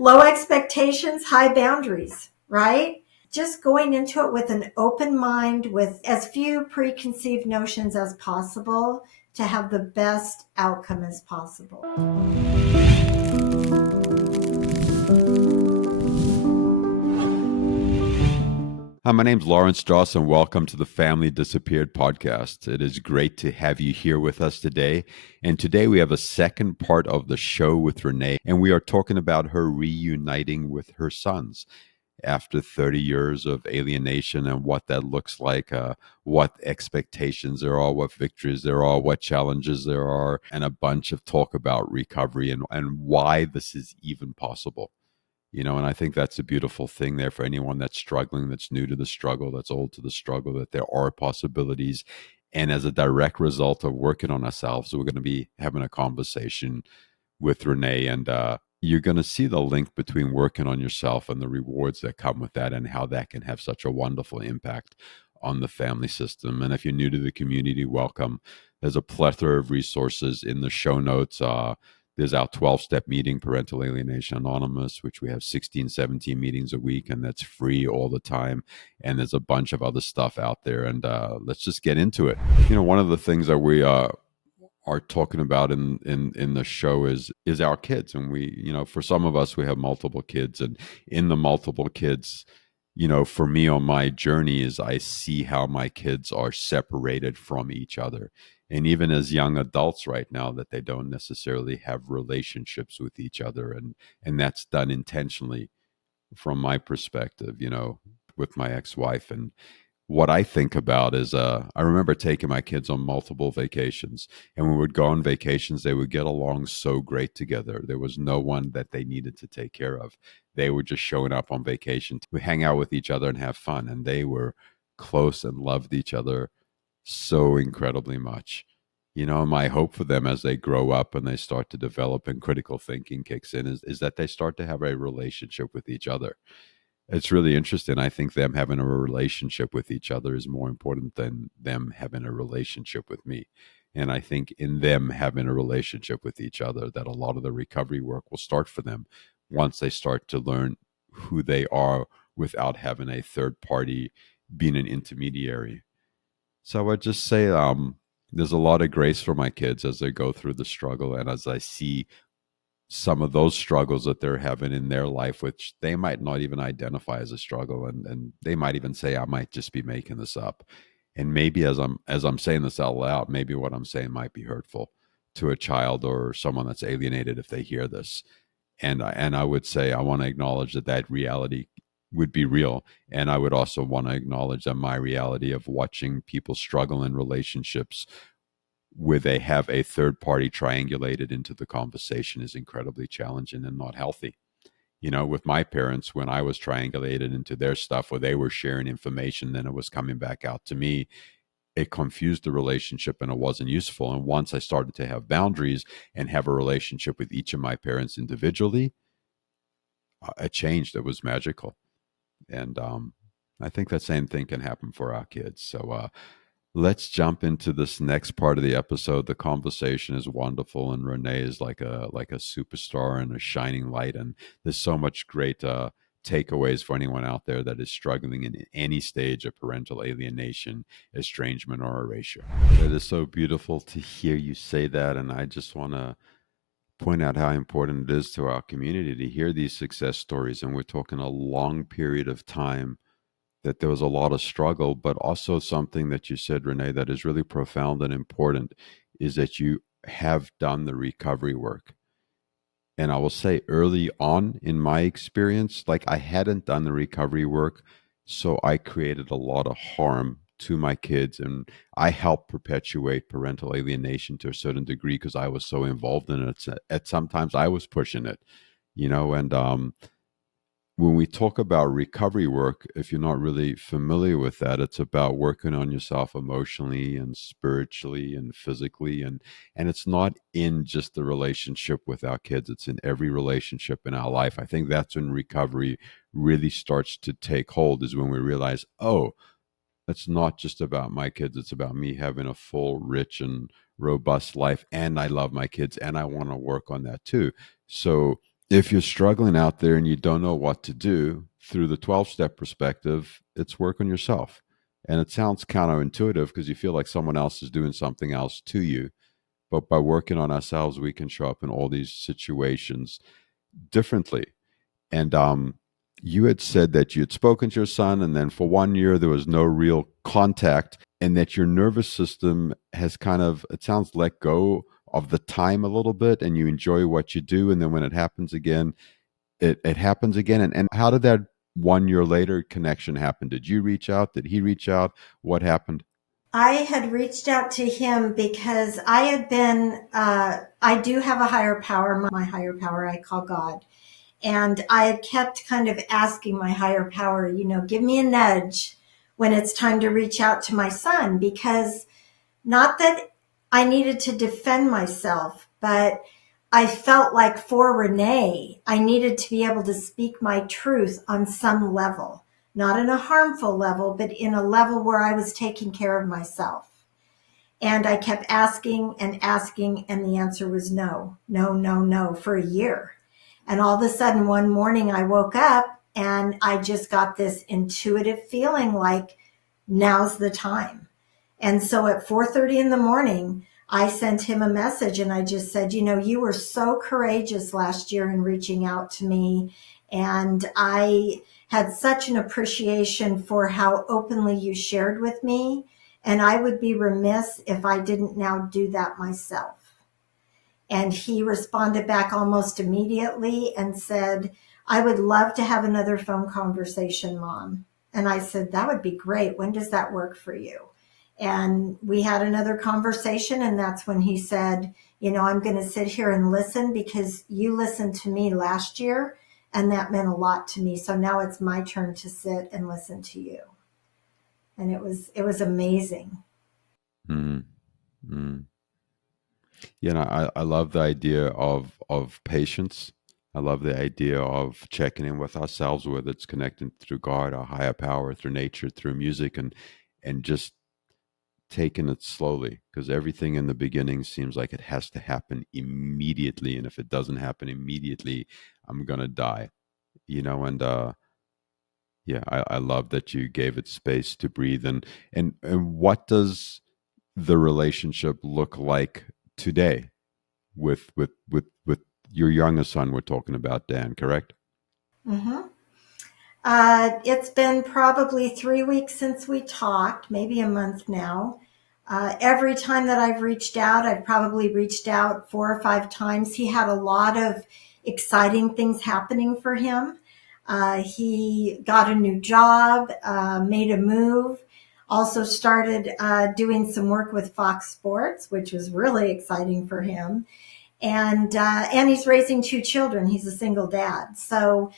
Low expectations, high boundaries, right? Just going into it with an open mind, with as few preconceived notions as possible to have the best outcome as possible. Hi, my name's Lawrence Strauss, and welcome to the Family Disappeared podcast. It is great to have you here with us today. And today we have a second part of the show with Renee, and we are talking about her reuniting with her sons after 30 years of alienation and what that looks like, what expectations there are, what victories there are, what challenges there are, and a bunch of talk about recovery and why this is even possible. And I think that's a beautiful thing there for anyone that's struggling, that's new to the struggle, that's old to the struggle, that there are possibilities. And as a direct result of working on ourselves, we're going to be having a conversation with Renee, and you're going to see the link between working on yourself and the rewards that come with that, and how that can have such a wonderful impact on the family system. And if you're new to the community, welcome. There's a plethora of resources in the show notes. There's our 12-step meeting, Parental Alienation Anonymous, which we have 16, 17 meetings a week, and that's free all the time. And there's a bunch of other stuff out there. And let's just get into it. One of the things that we are talking about in the show is our kids. And we, for some of us, we have multiple kids. And in the multiple kids, for me on my journey is I see how my kids are separated from each other. And even as young adults right now, that they don't necessarily have relationships with each other. And that's done intentionally from my perspective, with my ex-wife. And what I think about is I remember taking my kids on multiple vacations. And when we would go on vacations, they would get along so great together. There was no one that they needed to take care of. They were just showing up on vacation to hang out with each other and have fun. And they were close and loved each other so incredibly much. My hope for them as they grow up and they start to develop and critical thinking kicks in is that they start to have a relationship with each other. It's really interesting. I think them having a relationship with each other is more important than them having a relationship with me. And I think in them having a relationship with each other, that a lot of the recovery work will start for them once they start to learn who they are without having a third party being an intermediary. So I would just say there's a lot of grace for my kids as they go through the struggle, and as I see some of those struggles that they're having in their life, which they might not even identify as a struggle, and they might even say, I might just be making this up. And maybe as I'm saying this out loud, maybe what I'm saying might be hurtful to a child or someone that's alienated if they hear this. And I would say I want to acknowledge that reality would be real. And I would also want to acknowledge that my reality of watching people struggle in relationships where they have a third party triangulated into the conversation is incredibly challenging and not healthy. With my parents, when I was triangulated into their stuff where they were sharing information, then it was coming back out to me. It confused the relationship and it wasn't useful. And once I started to have boundaries and have a relationship with each of my parents individually, it changed. It was magical. And I think that same thing can happen for our kids. So let's jump into this next part of the episode. The conversation is wonderful, and Renee is like a superstar and a shining light. And there's so much great takeaways for anyone out there that is struggling in any stage of parental alienation, estrangement, or erasure. It is so beautiful to hear you say that, and I just want to point out how important it is to our community to hear these success stories. And we're talking a long period of time that there was a lot of struggle, but also something that you said, Renee, that is really profound and important is that you have done the recovery work. And I will say early on in my experience, like I hadn't done the recovery work. So I created a lot of harm to my kids, and I helped perpetuate parental alienation to a certain degree because I was so involved in it. At sometimes I was pushing it, and when we talk about recovery work, if you're not really familiar with that, it's about working on yourself emotionally and spiritually and physically. And it's not in just the relationship with our kids, it's in every relationship in our life. I think that's when recovery really starts to take hold, is when we realize, oh, it's not just about my kids, it's about me having a full, rich, and robust life. And I love my kids and I want to work on that too. So if you're struggling out there and you don't know what to do through the 12-step perspective, it's work on yourself. And it sounds counterintuitive because you feel like someone else is doing something else to you. But by working on ourselves, we can show up in all these situations differently. And you had said that you had spoken to your son, and then for 1 year, there was no real contact, and that your nervous system has kind of, it sounds, let go of the time a little bit, and you enjoy what you do. And then when it happens again, it happens again. And how did that 1 year later connection happen? Did you reach out? Did he reach out? What happened? I had reached out to him because I had been, I do have a higher power, my higher power I call God. And I had kept kind of asking my higher power, give me a nudge when it's time to reach out to my son, because not that I needed to defend myself, but I felt like for Renee, I needed to be able to speak my truth on some level, not in a harmful level, but in a level where I was taking care of myself. And I kept asking and asking, and the answer was no, no, no, no for a year. And all of a sudden, one morning I woke up and I just got this intuitive feeling like now's the time. And so at 4:30 in the morning, I sent him a message and I just said, you were so courageous last year in reaching out to me. And I had such an appreciation for how openly you shared with me. And I would be remiss if I didn't now do that myself. And he responded back almost immediately and said, I would love to have another phone conversation, Mom. And I said, that would be great. When does that work for you? And we had another conversation. And that's when he said, I'm going to sit here and listen because you listened to me last year. And that meant a lot to me. So now it's my turn to sit and listen to you. And it was amazing. Mm, mm. I love the idea of patience. I love the idea of checking in with ourselves, whether it's connecting through God, our higher power, through nature, through music, and just taking it slowly, because everything in the beginning seems like it has to happen immediately, and if it doesn't happen immediately, I'm gonna die. And yeah, I love that you gave it space to breathe. And what does the relationship look like today with your youngest son? We're talking about Dan, correct? Mm-hmm. It's been probably 3 weeks since we talked, maybe a month now. Every time that I've reached out, I've probably reached out 4 or 5 times. He had a lot of exciting things happening for him. He got a new job, made a move, also started doing some work with Fox Sports, which was really exciting for him. And he's raising 2 children. He's a single dad. So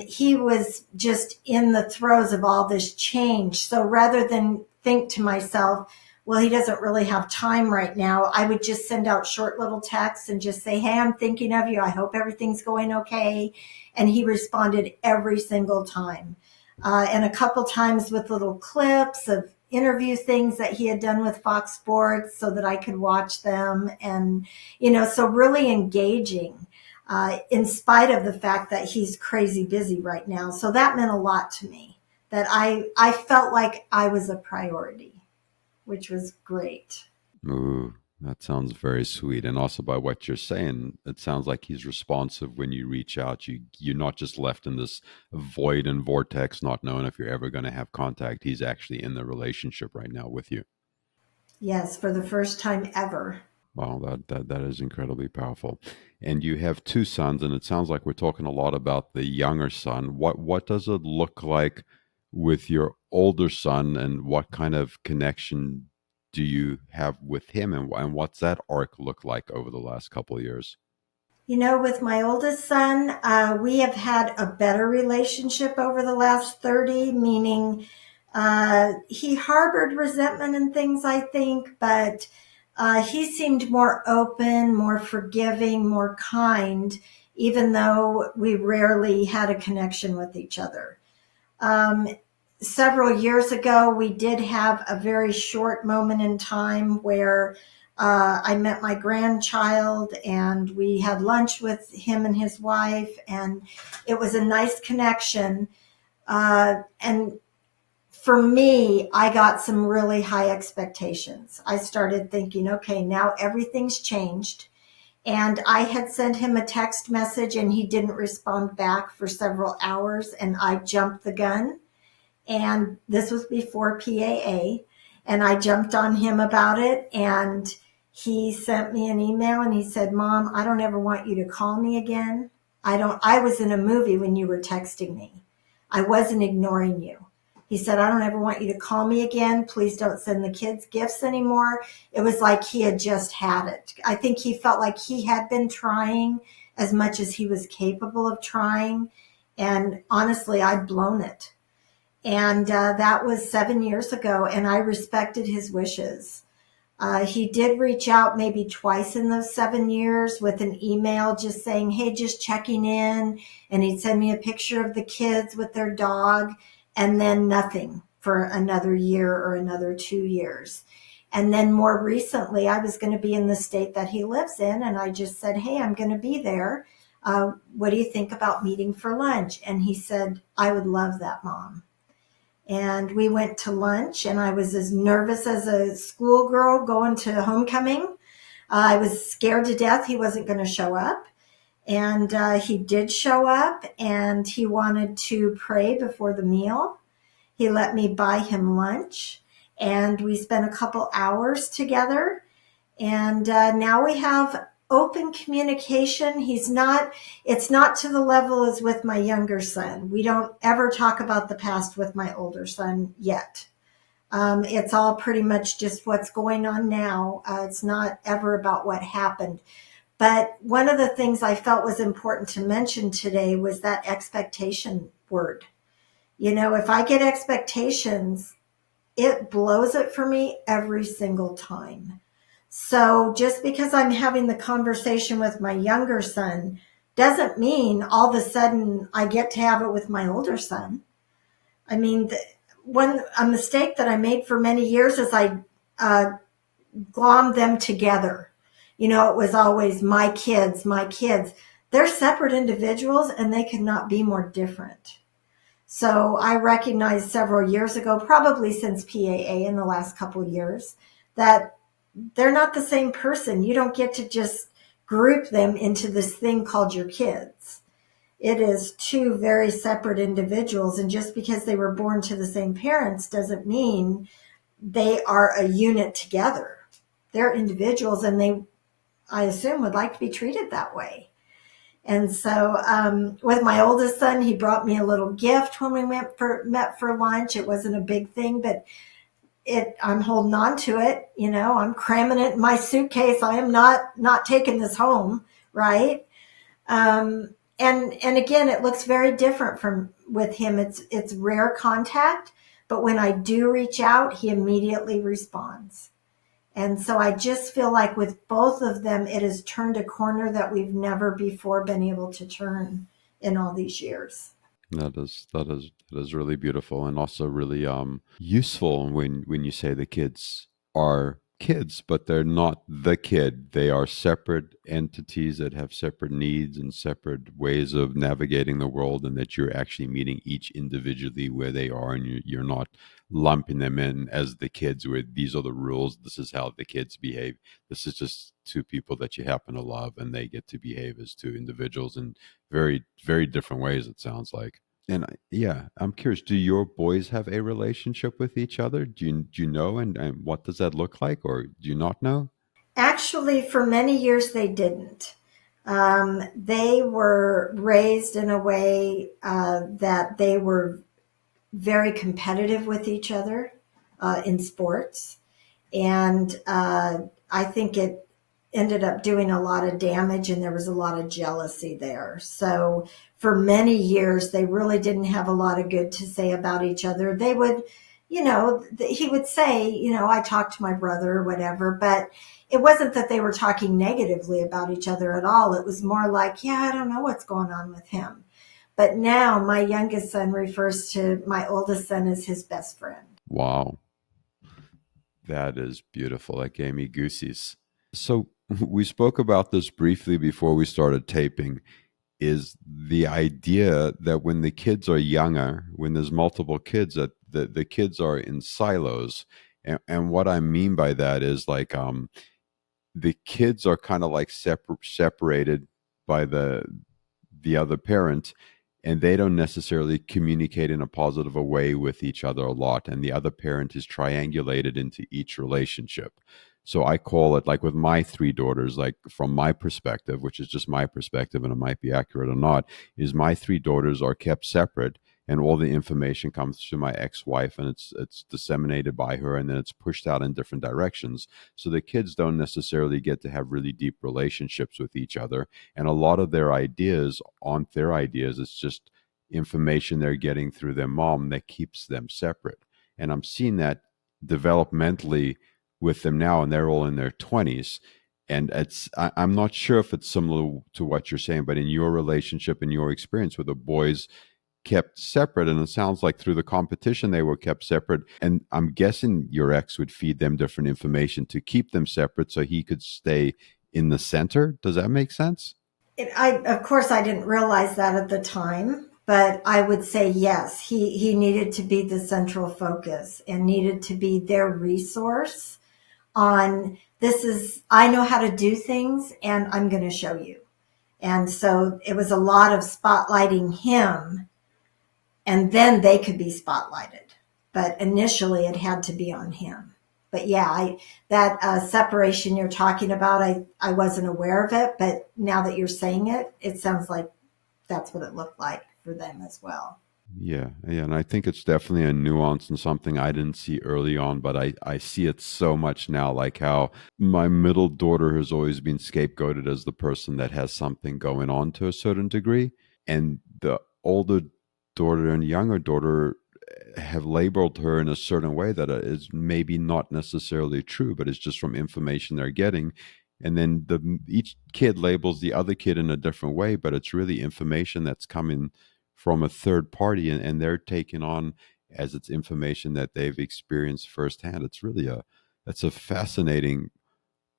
he was just in the throes of all this change. So rather than think to myself, well, he doesn't really have time right now, I would just send out short little texts and just say, hey, I'm thinking of you. I hope everything's going okay. And he responded every single time. And a couple times with little clips of interview things that he had done with Fox Sports so that I could watch them. And, so really engaging in spite of the fact that he's crazy busy right now. So that meant a lot to me, that I felt like I was a priority, which was great. Ooh, that sounds very sweet. And also by what you're saying, it sounds like he's responsive when you reach out. You're not just left in this void and vortex, not knowing if you're ever going to have contact. He's actually in the relationship right now with you. Yes, for the first time ever. Wow, that is incredibly powerful. And you have two sons, and it sounds like we're talking a lot about the younger son. What does it look like with your older son, and what kind of connection do you have with him, and what's that arc look like over the last couple of years? With my oldest son, we have had a better relationship over the last 30, meaning he harbored resentment and things, I think, but he seemed more open, more forgiving, more kind, even though we rarely had a connection with each other. Um, Several years ago, we did have a very short moment in time where I met my grandchild and we had lunch with him and his wife, and it was a nice connection. And for me, I got some really high expectations. I started thinking, okay, now everything's changed. And I had sent him a text message and he didn't respond back for several hours, and I jumped the gun. And this was before PAA. And I jumped on him about it. And he sent me an email and he said, Mom, I don't ever want you to call me again. I was in a movie when you were texting me. I wasn't ignoring you. He said, I don't ever want you to call me again. Please don't send the kids gifts anymore. It was like he had just had it. I think he felt like he had been trying as much as he was capable of trying. And honestly, I'd blown it. And that was 7 years ago, and I respected his wishes. He did reach out maybe twice in those 7 years with an email just saying, hey, just checking in. And he'd send me a picture of the kids with their dog, and then nothing for another year or another 2 years. And then more recently, I was going to be in the state that he lives in, and I just said, hey, I'm going to be there. What do you think about meeting for lunch? And he said, I would love that, Mom. And we went to lunch, and I was as nervous as a schoolgirl going to homecoming. I was scared to death he wasn't going to show up. And he did show up, and he wanted to pray before the meal. He let me buy him lunch, and we spent a couple hours together. And now we have open communication. It's not to the level as with my younger son. We don't ever talk about the past with my older son yet. It's all pretty much just what's going on now. It's not ever about what happened. But one of the things I felt was important to mention today was that expectation word. If I get expectations, it blows it for me every single time. So just because I'm having the conversation with my younger son doesn't mean all of a sudden I get to have it with my older son. I mean, a mistake that I made for many years is I glommed them together. It was always my kids, my kids. They're separate individuals and they could not be more different. So I recognized several years ago, probably since PAA in the last couple of years, that they're not the same person. You don't get to just group them into this thing called your kids. It is two very separate individuals. And just because they were born to the same parents doesn't mean they are a unit together. They're individuals, and I assume, would like to be treated that way. And so with my oldest son, he brought me a little gift when we met for lunch. It wasn't a big thing, but I'm holding on to it. I'm cramming it in my suitcase. I am not taking this home, right? And again, it looks very different with him. It's rare contact, but when I do reach out, he immediately responds. And so I just feel like with both of them, it has turned a corner that we've never before been able to turn in all these years. That is really beautiful, and also really useful when you say the kids are kids, but they're not the kid. They are separate entities that have separate needs and separate ways of navigating the world, and that you're actually meeting each individually where they are, and you're not lumping them in as the kids where these are the rules, this is how the kids behave. This is just two people that you happen to love, and they get to behave as two individuals in very, very different ways, it sounds like. And yeah, I'm curious, do your boys have a relationship with each other? Do you know, and what does that look like, or do you not know? Actually, for many years, they didn't. They were raised in a way that they were very competitive with each other in sports. And I think it ended up doing a lot of damage, and there was a lot of jealousy there. So for many years, they really didn't have a lot of good to say about each other. They would, he would say, I talked to my brother or whatever, but it wasn't that they were talking negatively about each other at all. It was more like, yeah, I don't know what's going on with him. But now my youngest son refers to my oldest son as his best friend. Wow, that is beautiful. That gave me goosies. So we spoke about this briefly before we started taping. Is the idea that when the kids are younger, when there's multiple kids, that the kids are in silos. And what I mean by that is like the kids are kind of like separated by the other parent, and they don't necessarily communicate in a positive a way with each other a lot, and the other parent is triangulated into each relationship. So I call it, like with my three daughters, like from my perspective, which is just my perspective and it might be accurate or not, is my three daughters are kept separate, and all the information comes to my ex-wife, and it's disseminated by her, and then it's pushed out in different directions. So the kids don't necessarily get to have really deep relationships with each other, and a lot of their ideas aren't their ideas. It's just information they're getting through their mom that keeps them separate. And I'm seeing that developmentally with them now, and they're all in their 20s. And I'm not sure if it's similar to what you're saying, but in your relationship, in your experience with the boys, kept separate, and it sounds like through the competition they were kept separate, and I'm guessing your ex would feed them different information to keep them separate so he could stay in the center. Does that make sense? Of course, I didn't realize that at the time, but I would say yes, he needed to be the central focus and needed to be their resource on this is, I know how to do things and I'm going to show you. And so it was a lot of spotlighting him and then they could be spotlighted. But initially it had to be on him. But yeah, that separation you're talking about, I wasn't aware of it, but now that you're saying it, it sounds like that's what it looked like for them as well. Yeah, and I think it's definitely a nuance and something I didn't see early on, but I see it so much now, like how my middle daughter has always been scapegoated as the person that has something going on to a certain degree, and the older daughter and younger daughter have labeled her in a certain way that is maybe not necessarily true, but it's just from information they're getting. And then each kid labels the other kid in a different way, but it's really information that's coming from a third party, and they're taking on as it's information that they've experienced firsthand. It's a fascinating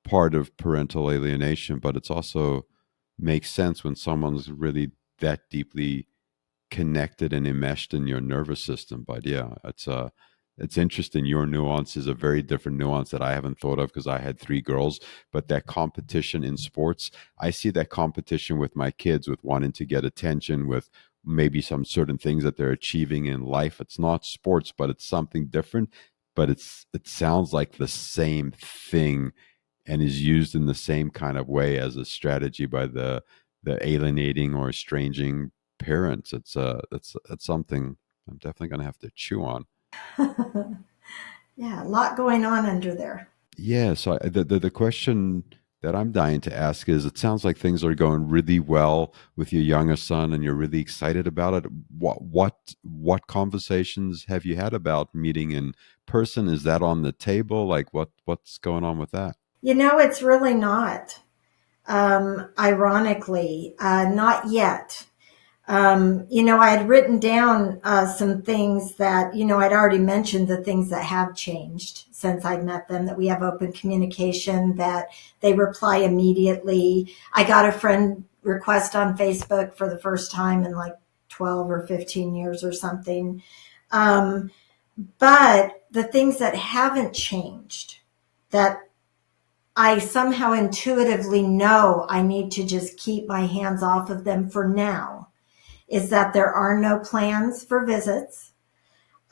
part of parental alienation, but it's also makes sense when someone's really that deeply connected and enmeshed in your nervous system. But yeah, it's interesting. Your nuance is a very different nuance that I haven't thought of because I had three girls. But that competition in sports, I see that competition with my kids, with wanting to get attention, with maybe some certain things that they're achieving in life. It's not sports, but it's something different. But it sounds like the same thing and is used in the same kind of way as a strategy by the alienating or estranging parents. It's something I'm definitely going to have to chew on. Yeah, a lot going on under there. Yeah. So the question that I'm dying to ask is: it sounds like things are going really well with your younger son, and you're really excited about it. What conversations have you had about meeting in person? Is that on the table? Like what's going on with that? It's really not. Ironically, not yet. I had written down some things that, I'd already mentioned the things that have changed since I'd met them, that we have open communication, that they reply immediately. I got a friend request on Facebook for the first time in like 12 or 15 years or something. Um, but the things that haven't changed, that I somehow intuitively know I need to just keep my hands off of them for now, is that there are no plans for visits,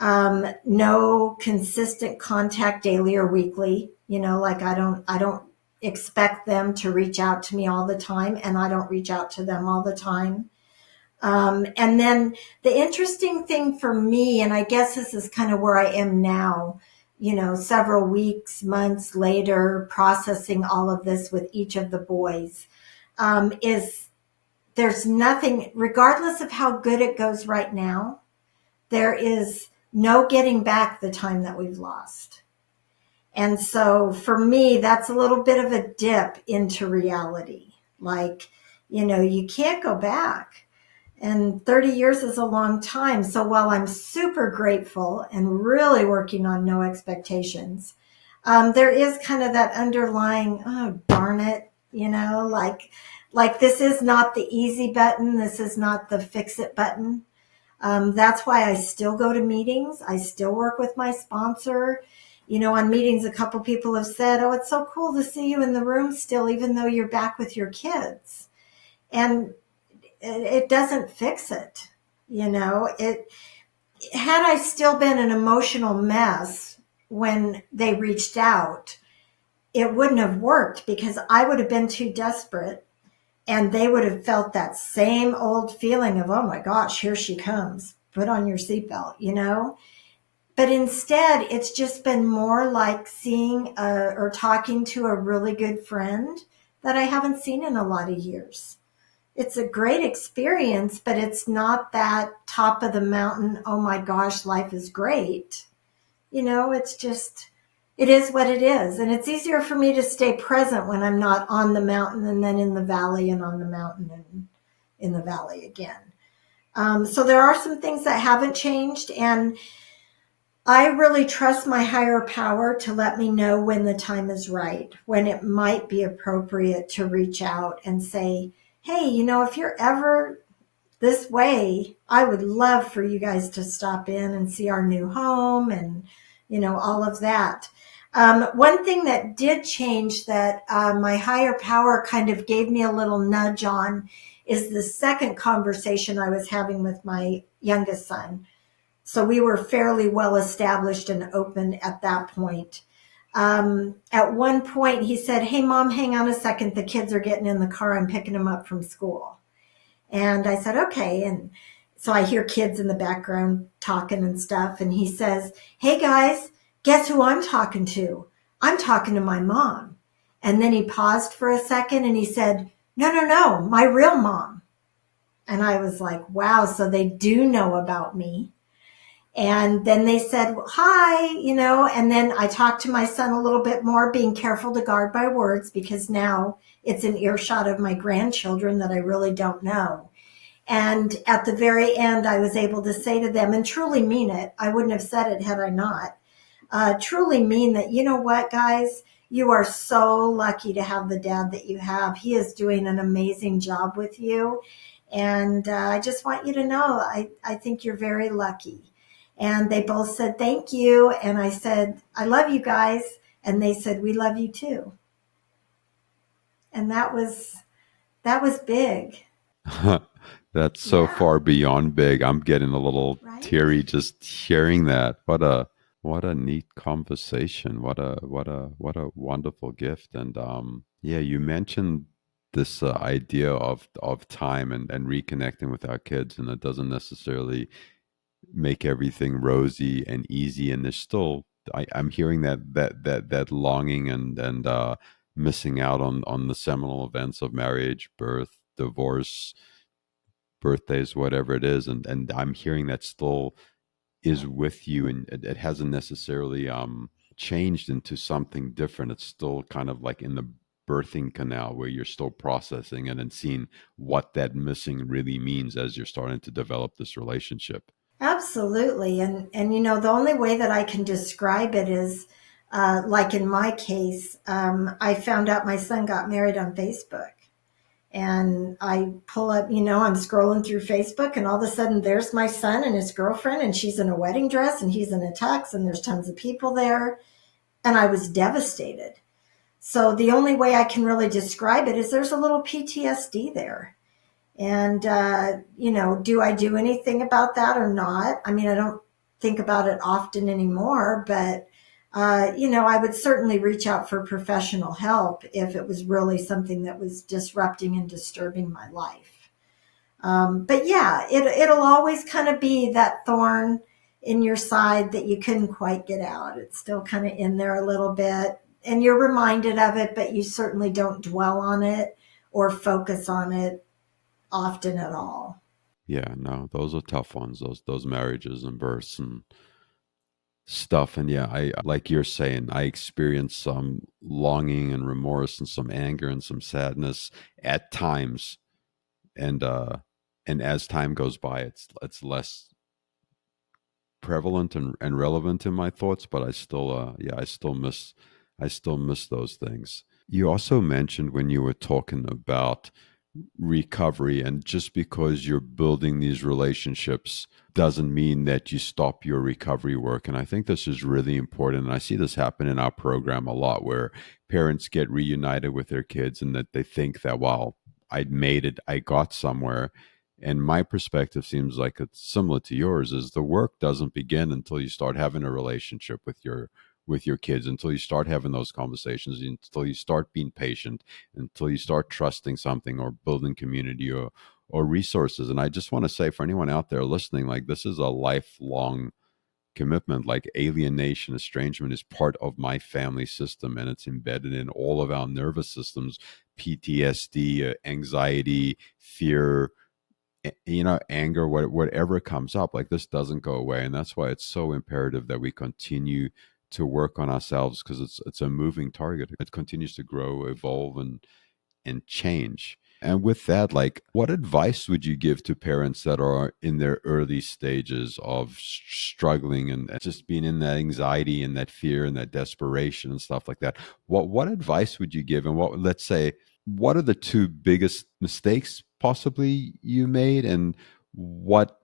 no consistent contact daily or weekly. Like I don't expect them to reach out to me all the time, and I don't reach out to them all the time. And then the interesting thing for me, and I guess this is kind of where I am now, several weeks, months later, processing all of this with each of the boys, is there's nothing, regardless of how good it goes right now, there is no getting back the time that we've lost. And so for me, that's a little bit of a dip into reality. Like, you can't go back. And 30 years is a long time. So while I'm super grateful and really working on no expectations, There is kind of that underlying, oh, darn it, like this is not the easy button. This is not the fix it button. That's why I still go to meetings. I still work with my sponsor. On meetings, a couple people have said, oh, it's so cool to see you in the room still, even though you're back with your kids. And it doesn't fix it. Had I still been an emotional mess when they reached out, it wouldn't have worked because I would have been too desperate and they would have felt that same old feeling of, oh my gosh, here she comes. Put on your seatbelt. But instead, it's just been more like seeing or talking to a really good friend that I haven't seen in a lot of years. It's a great experience, but it's not that top of the mountain, oh my gosh, life is great. It's just, it is what it is. And it's easier for me to stay present when I'm not on the mountain and then in the valley and on the mountain and in the valley again. So there are some things that haven't changed. And I really trust my higher power to let me know when the time is right, when it might be appropriate to reach out and say, hey, if you're ever this way, I would love for you guys to stop in and see our new home and, all of that. One thing that did change that my higher power kind of gave me a little nudge on is the second conversation I was having with my youngest son. So we were fairly well established and open at that point. At one point, he said, hey, Mom, hang on a second. The kids are getting in the car. I'm picking them up from school. And I said, okay. And so I hear kids in the background talking and stuff. And he says, hey, guys, guess who I'm talking to? I'm talking to my mom. And then he paused for a second and he said, no, no, no, my real mom. And I was like, wow, so they do know about me. And then they said, hi, and then I talked to my son a little bit more, being careful to guard my words because now it's an earshot of my grandchildren that I really don't know. And at the very end, I was able to say to them and truly mean it. I wouldn't have said it had I not. Truly mean that, you know what, guys, you are so lucky to have the dad that you have. He is doing an amazing job with you. And I just want you to know, I think you're very lucky. And they both said, thank you. And I said, I love you guys. And they said, we love you too. And that was big. That's so Yeah. far beyond big. I'm getting a little Right? teary just hearing that. What a neat conversation. What a wonderful gift. And yeah, you mentioned this idea of time and reconnecting with our kids, and it doesn't necessarily make everything rosy and easy. And there's still I'm hearing that longing and missing out on the seminal events of marriage, birth, divorce, birthdays, whatever it is, and I'm hearing that still is with you, and it hasn't necessarily changed into something different. It's still kind of like in the birthing canal where you're still processing it and seeing what that missing really means as you're starting to develop this relationship. Absolutely. And the only way that I can describe it is like in my case, I found out my son got married on Facebook. And I pull up, I'm scrolling through Facebook, and all of a sudden there's my son and his girlfriend, and she's in a wedding dress and he's in a tux, and there's tons of people there. And I was devastated. So the only way I can really describe it is there's a little PTSD there. And, do I do anything about that or not? I mean, I don't think about it often anymore, but, I would certainly reach out for professional help if it was really something that was disrupting and disturbing my life. But yeah, it'll always kind of be that thorn in your side that you couldn't quite get out. It's still kind of in there a little bit, and you're reminded of it, but you certainly don't dwell on it or focus on it often at all. Yeah, no, those are tough ones. Those marriages and births and stuff. And yeah, I like you're saying, I experienced some longing and remorse and some anger and some sadness at times. And and as time goes by, it's less prevalent and relevant in my thoughts, but I still, yeah, I still miss those things. You also mentioned when you were talking about recovery, and just because you're building these relationships doesn't mean that you stop your recovery work. And I think this is really important, and I see this happen in our program a lot, where parents get reunited with their kids and that they think that, wow, I made it, I got somewhere. And my perspective seems like it's similar to yours, is the work doesn't begin until you start having a relationship with your kids, until you start having those conversations, until you start being patient, until you start trusting something or building community or resources. And I just want to say, for anyone out there listening, like, this is a lifelong commitment. Like, alienation, estrangement is part of my family system, and it's embedded in all of our nervous systems: PTSD, anxiety, fear, anger, whatever comes up. Like, this doesn't go away, and that's why it's so imperative that we continue to work on ourselves, because it's a moving target. It continues to grow, evolve, and change. And with that, like, what advice would you give to parents that are in their early stages of struggling and just being in that anxiety and that fear and that desperation and stuff like that? What advice would you give? And what, let's say, what are the two biggest mistakes possibly you made, and what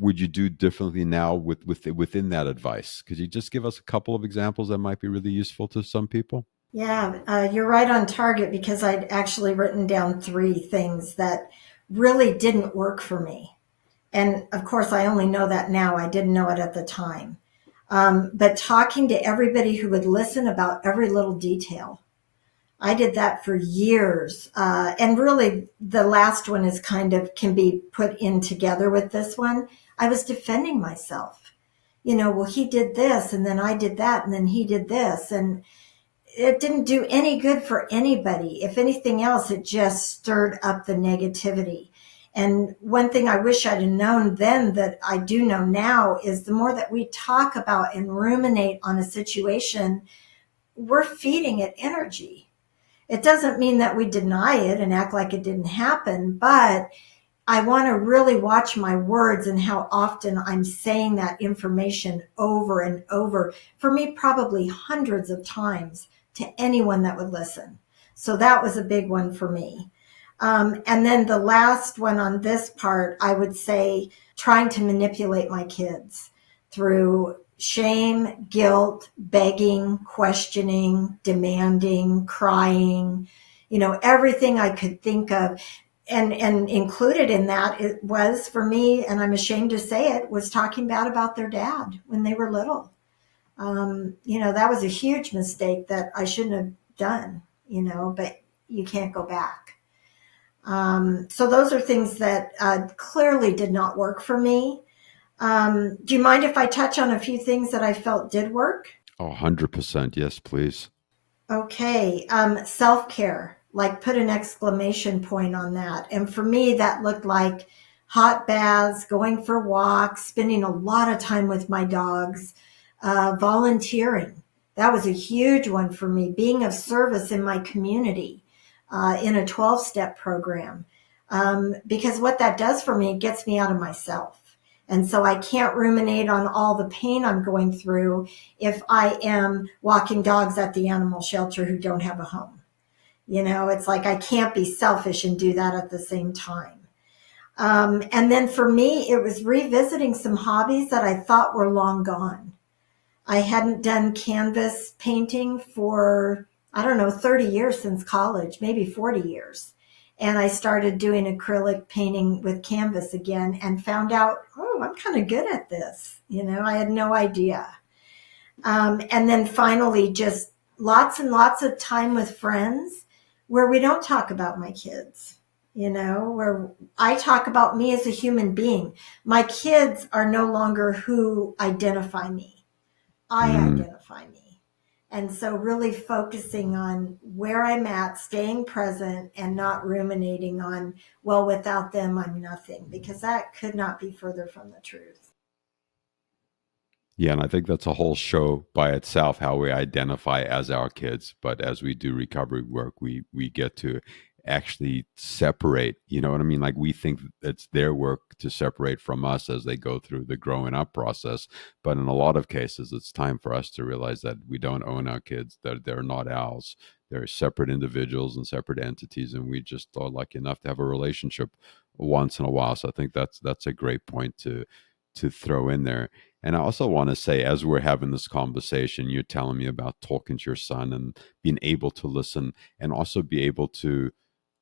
would you do differently now within that advice? Could you just give us a couple of examples that might be really useful to some people? Yeah, you're right on target because I'd actually written down three things that really didn't work for me. And of course, I only know that now. I didn't know it at the time. But talking to everybody who would listen about every little detail. I did that for years. And really, the last one is kind of can be put in together with this one. I was defending myself. Well, he did this, and then I did that, and then he did this. And it didn't do any good for anybody. If anything else, it just stirred up the negativity. And one thing I wish I'd have known then that I do know now is the more that we talk about and ruminate on a situation, we're feeding it energy. It doesn't mean that we deny it and act like it didn't happen, but I want to really watch my words and how often I'm saying that information over and over. For me, probably hundreds of times to anyone that would listen. So that was a big one for me. And then the last one on this part, I would say trying to manipulate my kids through shame, guilt, begging, questioning, demanding, crying, everything I could think of. And included in that, it was for me, and I'm ashamed to say it, was talking bad about their dad when they were little. That was a huge mistake that I shouldn't have done, but you can't go back. So those are things that clearly did not work for me. Do you mind if I touch on a few things that I felt did work? Oh, 100%. Yes, please. Okay. Self-care, like put an exclamation point on that. And for me, that looked like hot baths, going for walks, spending a lot of time with my dogs, volunteering. That was a huge one for me, being of service in my community, in a 12-step program. Because what that does for me, it gets me out of myself. And so I can't ruminate on all the pain I'm going through if I am walking dogs at the animal shelter who don't have a home. It's like I can't be selfish and do that at the same time. And then for me, it was revisiting some hobbies that I thought were long gone. I hadn't done canvas painting for, I don't know, 30 years since college, maybe 40 years. And I started doing acrylic painting with canvas again and found out, oh, I'm kind of good at this. I had no idea. And then finally, just lots and lots of time with friends where we don't talk about my kids, where I talk about me as a human being. My kids are no longer who identify me. I Mm. identify me. And so really focusing on where I'm at, staying present and not ruminating on, well, without them, I'm nothing, because that could not be further from the truth. Yeah, and I think that's a whole show by itself, how we identify as our kids. But as we do recovery work, we get to actually separate. You know what I mean? Like we think it's their work to separate from us as they go through the growing up process. But in a lot of cases, it's time for us to realize that we don't own our kids, that they're not ours. They're separate individuals and separate entities, and we just are lucky enough to have a relationship once in a while. So I think that's a great point to throw in there. And I also want to say, as we're having this conversation, you're telling me about talking to your son and being able to listen and also be able to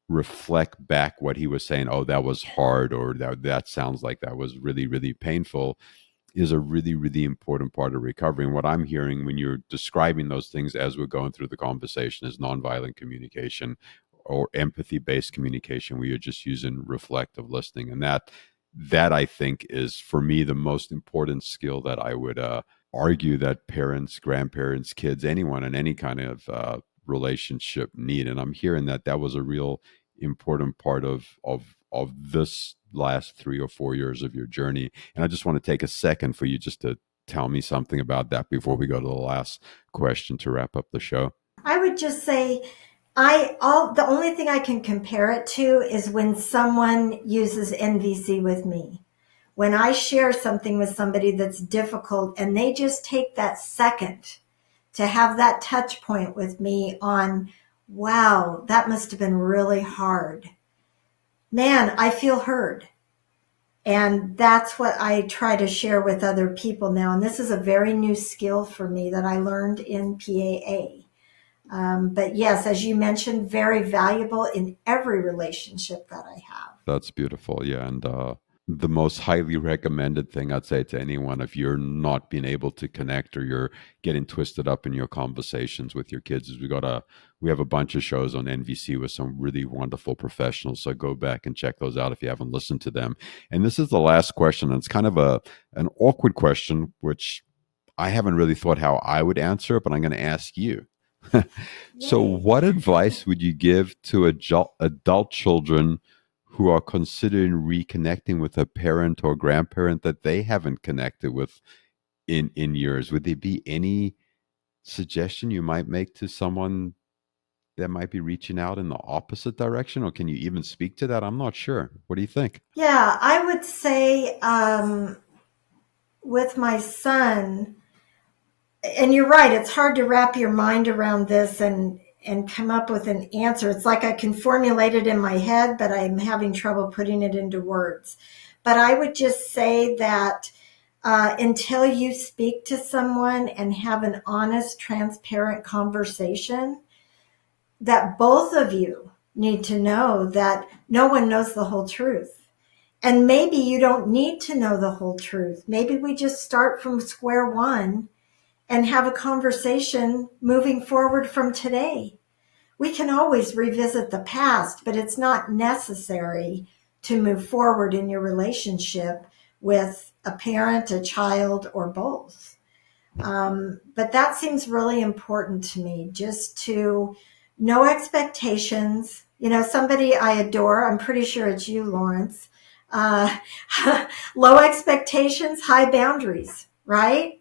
reflect back what he was saying. Oh, that was hard, or that sounds like that was really, really painful, is a really, really important part of recovery. And what I'm hearing when you're describing those things as we're going through the conversation is nonviolent communication or empathy based communication, where you're just using reflective listening. And that I think is, for me, the most important skill that I would argue that parents, grandparents, kids, anyone in any kind of relationship need. And I'm hearing that was a real important part of this last 3 or 4 years of your journey. And I just want to take a second for you just to tell me something about that before we go to the last question to wrap up the show. I would just say the only thing I can compare it to is when someone uses NVC with me. When I share something with somebody that's difficult and they just take that second to have that touch point with me on, wow, that must have been really hard. Man, I feel heard. And that's what I try to share with other people now. And this is a very new skill for me that I learned in PAA. But yes, as you mentioned, very valuable in every relationship that I have. That's beautiful. Yeah. And the most highly recommended thing I'd say to anyone, if you're not being able to connect or you're getting twisted up in your conversations with your kids, is we have a bunch of shows on NVC with some really wonderful professionals. So go back and check those out if you haven't listened to them. And this is the last question. And it's kind of an awkward question, which I haven't really thought how I would answer it, but I'm going to ask you. So, Yay. what advice would you give to adult children who are considering reconnecting with a parent or grandparent that they haven't connected with in years? Would there be any suggestion you might make to someone that might be reaching out in the opposite direction, or can you even speak to that? I'm not sure. What do you think? Yeah, I would say with my son, and you're right, it's hard to wrap your mind around this and come up with an answer. It's like I can formulate it in my head, but I'm having trouble putting it into words. But I would just say that until you speak to someone and have an honest, transparent conversation, that both of you need to know that no one knows the whole truth. And maybe you don't need to know the whole truth. Maybe we just start from square one and have a conversation moving forward from today. We can always revisit the past, but it's not necessary to move forward in your relationship with a parent, a child, or both. But that seems really important to me, just to no expectations. You know, somebody I adore, I'm pretty sure it's you, Lawrence. Uh, Low expectations, high boundaries, right?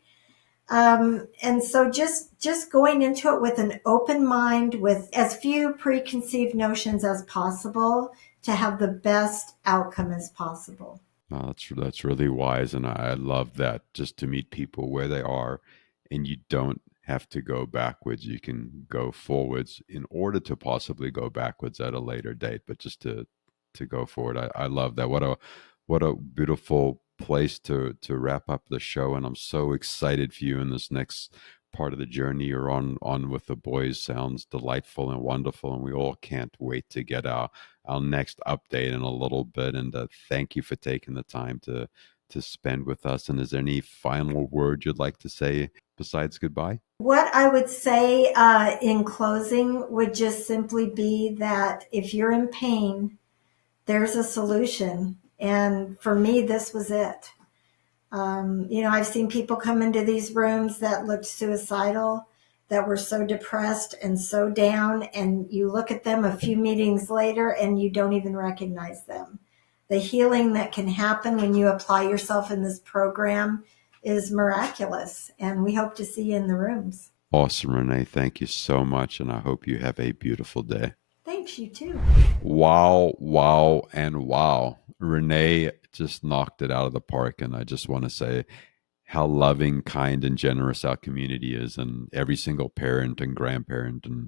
And so just going into it with an open mind, with as few preconceived notions as possible, to have the best outcome as possible. No, that's really wise, and I love that. Just to meet people where they are, and you don't have to go backwards. You can go forwards in order to possibly go backwards at a later date, but just to go forward. I love that. What a beautiful place to wrap up the show, and I'm so excited for you in this next part of the journey you're on with the boys. Sounds delightful and wonderful, and we all can't wait to get our next update in a little bit. And thank you for taking the time to spend with us. And is there any final word you'd like to say besides goodbye? What I would say in closing would just simply be that if you're in pain, there's a solution. And for me, this was it. I've seen people come into these rooms that looked suicidal, that were so depressed and so down, and you look at them a few meetings later and you don't even recognize them. The healing that can happen when you apply yourself in this program is miraculous, and we hope to see you in the rooms. Awesome, Renee. Thank you so much. And I hope you have a beautiful day. Thanks, you too. Wow, wow, and wow. Renee just knocked it out of the park. And I just want to say how loving, kind, and generous our community is. And every single parent and grandparent and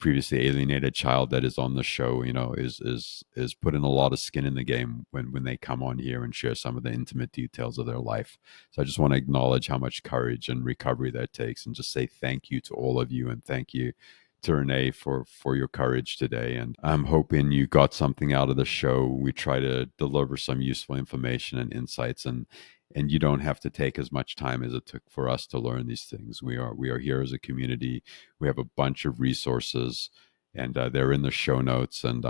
previously alienated child that is on the show, is putting a lot of skin in the game when they come on here and share some of the intimate details of their life. So I just want to acknowledge how much courage and recovery that takes, and just say thank you to all of you, and thank you to Renee for your courage today. And I'm hoping you got something out of the show. We try to deliver some useful information and insights, and you don't have to take as much time as it took for us to learn these things. We are here as a community. We have a bunch of resources, and they're in the show notes. And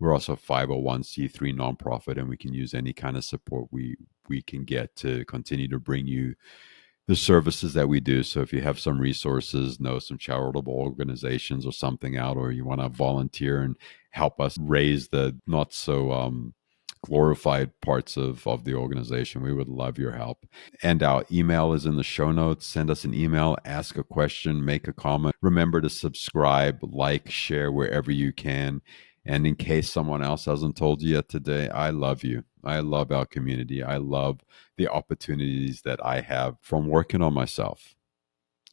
we're also a 501c3 nonprofit, and we can use any kind of support we can get to continue to bring you the services that we do. So if you have some resources, know some charitable organizations or something out, or you want to volunteer and help us raise the not so glorified parts of the organization, we would love your help. And our email is in the show notes. Send us an email, ask a question, make a comment. Remember to subscribe, like, share wherever you can. And in case someone else hasn't told you yet today, I love you. I love our community. I love the opportunities that I have from working on myself.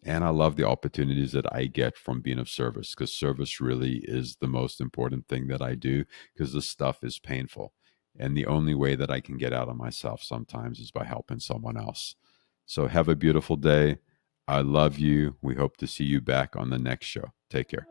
And I love the opportunities that I get from being of service, because service really is the most important thing that I do, because this stuff is painful. And the only way that I can get out of myself sometimes is by helping someone else. So have a beautiful day. I love you. We hope to see you back on the next show. Take care.